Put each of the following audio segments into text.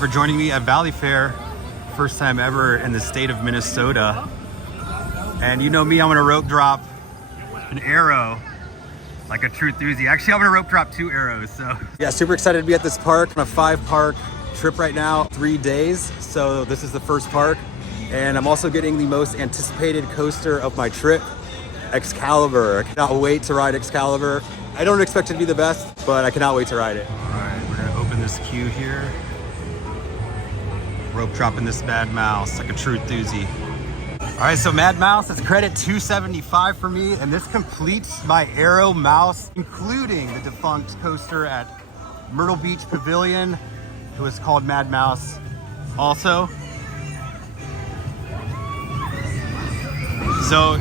you for joining me at Valleyfair. First time ever in the state of Minnesota. And you know me, I'm gonna rope drop an arrow like a true enthusiast. Actually, I'm gonna rope drop 2 arrows, so. Yeah, super excited to be at this park. On a 5-park trip right now, 3 days. So this is the first park. And I'm also getting the most anticipated coaster of my trip, Excalibur. I cannot wait to ride Excalibur. I don't expect it to be the best, but I cannot wait to ride it. All right, we're gonna open this queue here. Rope dropping this Mad Mouse like a true enthusiast. All right, so Mad Mouse, that's credit 275 for me, and this completes my Aero Mouse, including the defunct coaster at Myrtle Beach Pavilion. It was called Mad Mouse also. So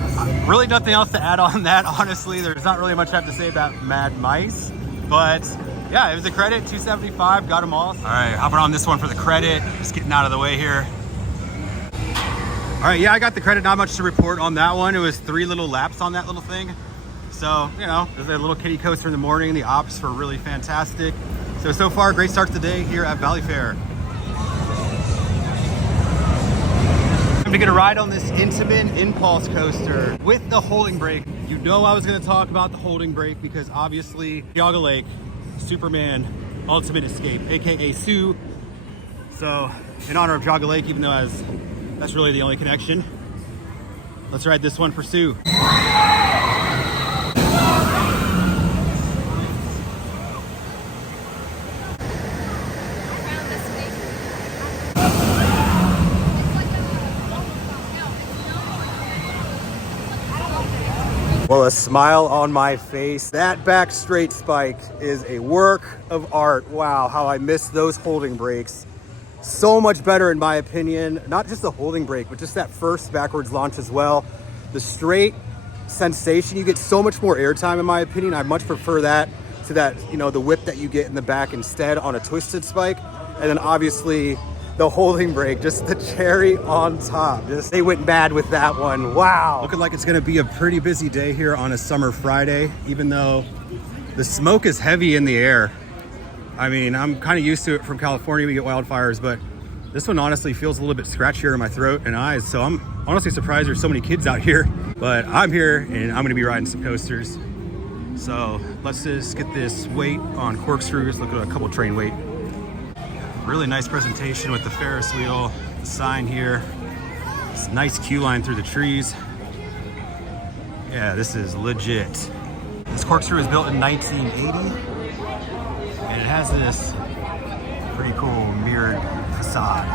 really nothing else to add on that, honestly. There's not really much I have to say about Mad Mice, but yeah, it was a credit, 275, got them all. All right, hopping on this one for the credit, just getting out of the way here. All right, yeah, I got the credit, not much to report on that one. It was 3 little laps on that little thing. So, you know, there's a little kiddie coaster in the morning. The ops were really fantastic. So far, great start to the day here at Valleyfair. I'm gonna get a ride on this Intamin Impulse coaster with the holding brake. You know I was gonna talk about the holding brake because obviously Geauga Lake, Superman, Ultimate Escape, AKA Sue. So in honor of Geauga Lake, even though that's really the only connection, let's ride this one for Sue. Well, a smile on my face. That back straight spike is a work of art. Wow, how I miss those holding brakes. So much better in my opinion. Not just the holding brake, but just that first backwards launch as well. The straight sensation, you get so much more airtime in my opinion. I much prefer that to that, you know, the whip that you get in the back instead on a twisted spike. And then obviously the holding brake, just the cherry on top. They went mad with that one. Wow. Looking like it's gonna be a pretty busy day here on a summer Friday, even though the smoke is heavy in the air. I mean, I'm kind of used to it from California, we get wildfires, but this one honestly feels a little bit scratchier in my throat and eyes. So I'm honestly surprised there's so many kids out here, but I'm here and I'm gonna be riding some coasters. So let's just get this weight on Corkscrews, look at a couple train weight. Really nice presentation with the Ferris wheel, the sign here. This nice queue line through the trees. Yeah, this is legit. This Corkscrew was built in 1980, and it has this pretty cool mirrored facade.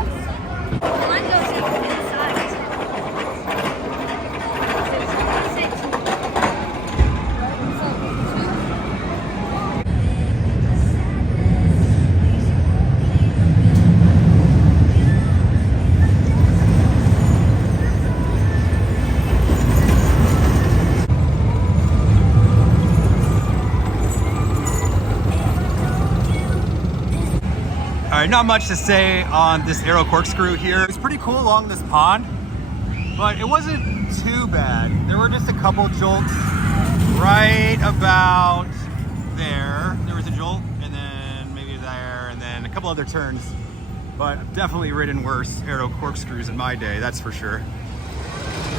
All right, not much to say on this Aero Corkscrew here. It's pretty cool along this pond, but it wasn't too bad. There were just a couple jolts right about there. There was a jolt, and then maybe there, and then a couple other turns. But I've definitely ridden worse Aero Corkscrews in my day, that's for sure.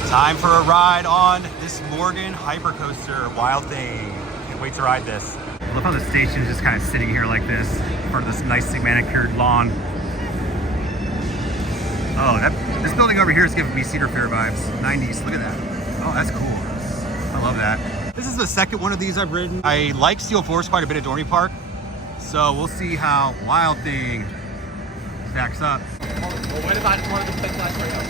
Time for a ride on this Morgan Hypercoaster Wild Thing. Can't wait to ride this. I love how the station is just kind of sitting here like this, part of this nicely manicured lawn. Oh, this building over here is giving me Cedar Fair vibes. 90s, look at that. Oh, that's cool. I love that. This is the second one of these I've ridden. I like Steel Force quite a bit at Dorney Park, so we'll see how Wild Thing stacks up. Well, what about one of the big lights right now?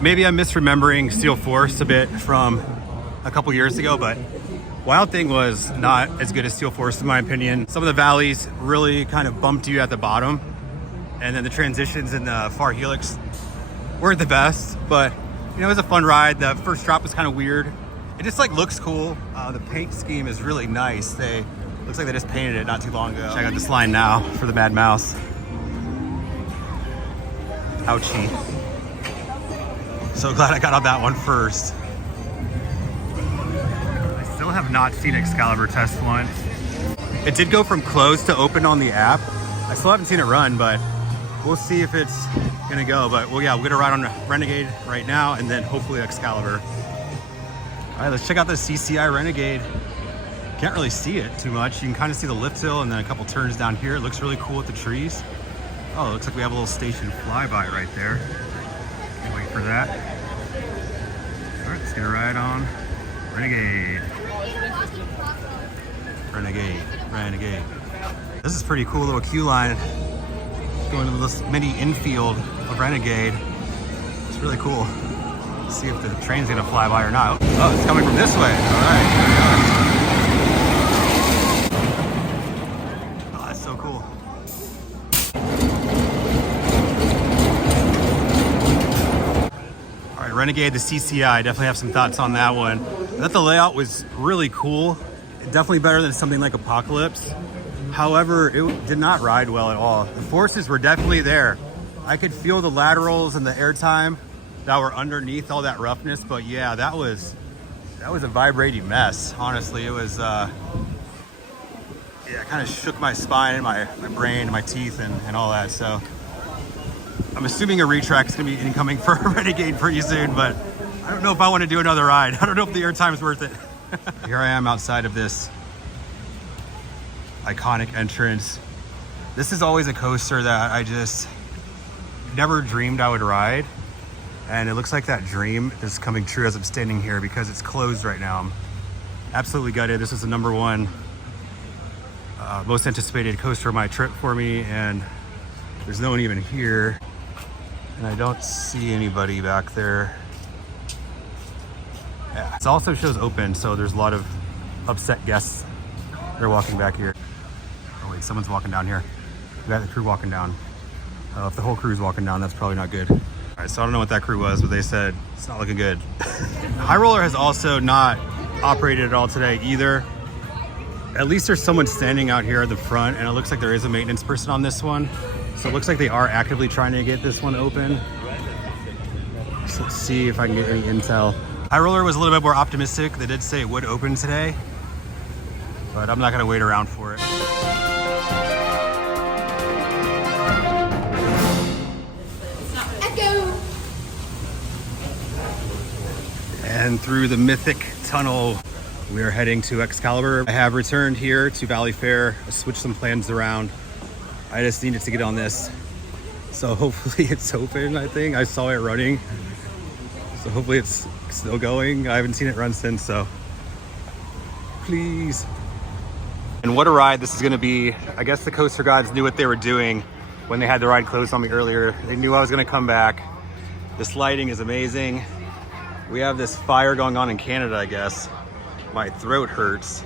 Maybe I'm misremembering Steel Force a bit from a couple years ago, but Wild Thing was not as good as Steel Force in my opinion. Some of the valleys really kind of bumped you at the bottom, and then the transitions in the far helix weren't the best, but you know, it was a fun ride. The first drop was kind of weird. It just like looks cool. The paint scheme is really nice. Looks like they just painted it not too long ago. Check out this line now for the Mad Mouse. Ouchie. So glad I got on that one first. I still have not seen Excalibur test once. It did go from closed to open on the app. I still haven't seen it run, but we'll see if it's gonna go. But well, yeah, we're gonna ride on Renegade right now and then hopefully Excalibur. All right, let's check out the CCI Renegade. Can't really see it too much. You can kind of see the lift hill and then a couple turns down here. It looks really cool with the trees. Oh, it looks like we have a little station flyby right there. Can't wait for that. All right, let's get a ride on Renegade. Renegade. This is pretty cool little queue line. Going to this mini infield of Renegade. It's really cool. Let's see if the train's gonna fly by or not. Oh, it's coming from this way. All right. Oh, that's so cool. All right, Renegade, the CCI. Definitely have some thoughts on that one. I thought the layout was really cool. Definitely better than something like Apocalypse. However, it did not ride well at all. The forces were definitely there. I could feel the laterals and the airtime that were underneath all that roughness, but yeah, that was a vibrating mess. Honestly, it was, yeah, it kind of shook my spine and my brain, my teeth and all that. So I'm assuming a retrack is gonna be incoming for Renegade pretty soon, but I don't know if I want to do another ride. I don't know if the airtime's worth it. Here I am outside of this iconic entrance. This is always a coaster that I just never dreamed I would ride. And it looks like that dream is coming true as I'm standing here because it's closed right now. I'm absolutely gutted. This is the number one most anticipated coaster of my trip for me, and there's no one even here. And I don't see anybody back there. Yeah, it also shows open, so there's a lot of upset guests. They're walking back here. Oh wait, someone's walking down here. We got the crew walking down. If the whole crew's walking down, that's probably not good. All right, so I don't know what that crew was, but they said it's not looking good. High Roller has also not operated at all today either. At least there's someone standing out here at the front, and it looks like there is a maintenance person on this one. So it looks like they are actively trying to get this one open. So let's see if I can get any intel. High Roller was a little bit more optimistic. They did say it would open today, but I'm not gonna wait around for it. And through the mythic tunnel, we are heading to Excalibur. I have returned here to Valleyfair. I switched some plans around. I just needed to get on this. So hopefully it's open, I think. I saw it running. So hopefully it's still going. I haven't seen it run since, so please. And what a ride this is gonna be. I guess the coaster gods knew what they were doing when they had the ride closed on me earlier. They knew I was gonna come back. This lighting is amazing. We have this fire going on in Canada, I guess. My throat hurts.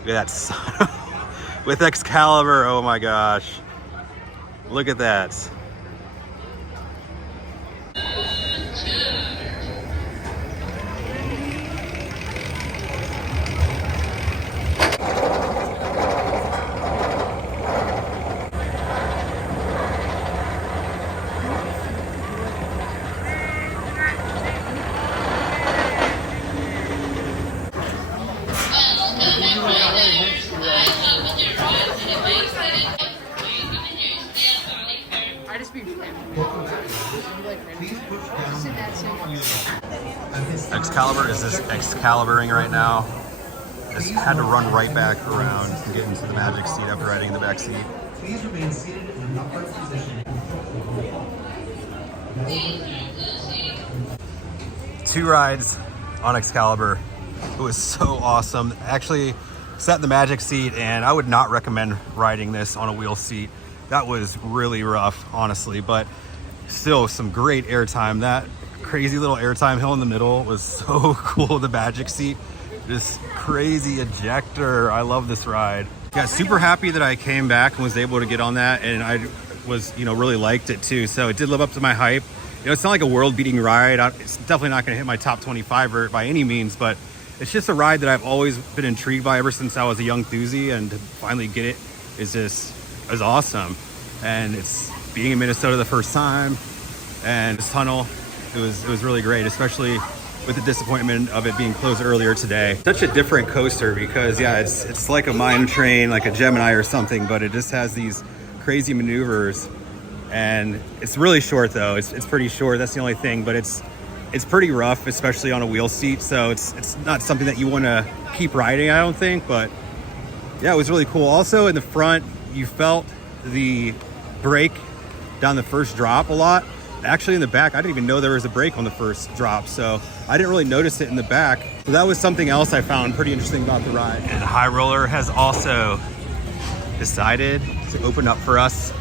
Look at that sun. With Excalibur, oh my gosh. Look at that. Excalibur is just Excaliburing right now. Just had to run right back around and get into the magic seat after riding in the back seat. Please remain seated in an upright position. 2 rides on Excalibur. It was so awesome. Actually sat in the magic seat, and I would not recommend riding this on a wheel seat. That was really rough, honestly, but still some great airtime. That crazy little airtime hill in the middle was so cool. The magic seat, this crazy ejector. I love this ride. Yeah, super happy that I came back and was able to get on that, and I was, you know, really liked it too. So it did live up to my hype. You know, it's not like a world-beating ride. It's definitely not going to hit my top 25 by any means, but it's just a ride that I've always been intrigued by ever since I was a young enthusiast, and to finally get it is awesome. And it's being in Minnesota the first time, and this tunnel, it was really great, especially with the disappointment of it being closed earlier today. Such a different coaster because yeah, it's like a mine train, like a Gemini or something, but it just has these crazy maneuvers. And it's really short though. It's pretty short. That's the only thing. But it's pretty rough, especially on a wheel seat. So it's not something that you want to keep riding, I don't think. But yeah, it was really cool. Also in the front, you felt the brake down the first drop a lot. Actually in the back, I didn't even know there was a brake on the first drop. So I didn't really notice it in the back. So that was something else I found pretty interesting about the ride. And High Roller has also decided to open up for us.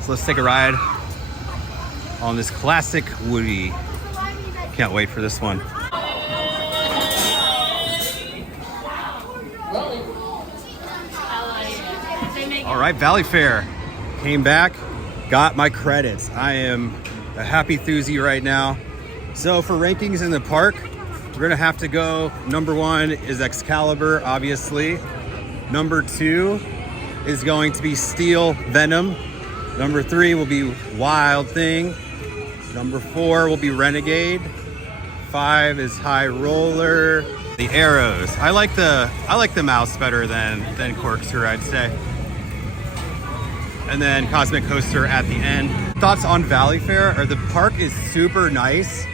So let's take a ride on this classic Woody. Can't wait for this one. All right, Valleyfair came back, got my credits. I am a happy enthusiast right now. So for rankings in the park, we're gonna have to go. Number 1 is Excalibur, obviously. Number 2 is going to be Steel Venom. Number 3 will be Wild Thing. Number 4 will be Renegade. 5 is High Roller. The arrows. I like the mouse better than Corkscrew, I'd say. And then Cosmic Coaster at the end. Thoughts on Valleyfair are the park is super nice.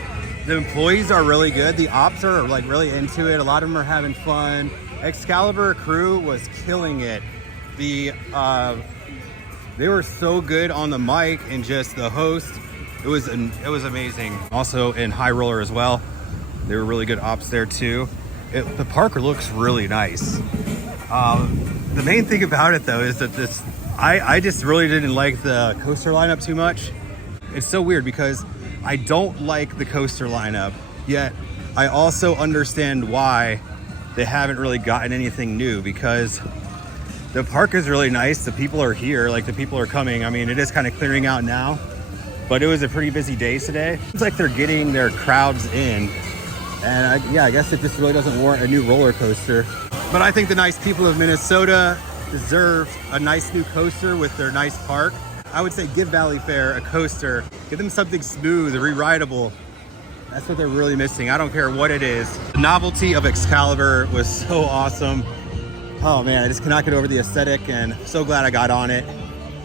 The employees are really good. The ops are like really into it. A lot of them are having fun. Excalibur crew was killing it. They were so good on the mic and just the host. It was amazing. Also in High Roller as well. They were really good ops there too. The park looks really nice. The main thing about it though is that I just really didn't like the coaster lineup too much. It's so weird because I don't like the coaster lineup, yet I also understand why they haven't really gotten anything new, because the park is really nice. The people are here, like the people are coming. I mean, it is kind of clearing out now, but it was a pretty busy day today. It's like they're getting their crowds in. And I guess it just really doesn't warrant a new roller coaster. But I think the nice people of Minnesota deserve a nice new coaster with their nice park. I would say give Valleyfair a coaster. Give them something smooth, re-rideable. That's what they're really missing. I don't care what it is. The novelty of Excalibur was so awesome. Oh man, I just cannot get over the aesthetic, and so glad I got on it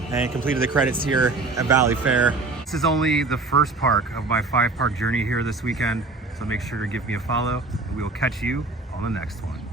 and completed the credits here at Valleyfair. This is only the first park of my 5-park journey here this weekend, so make sure to give me a follow, and we will catch you on the next one.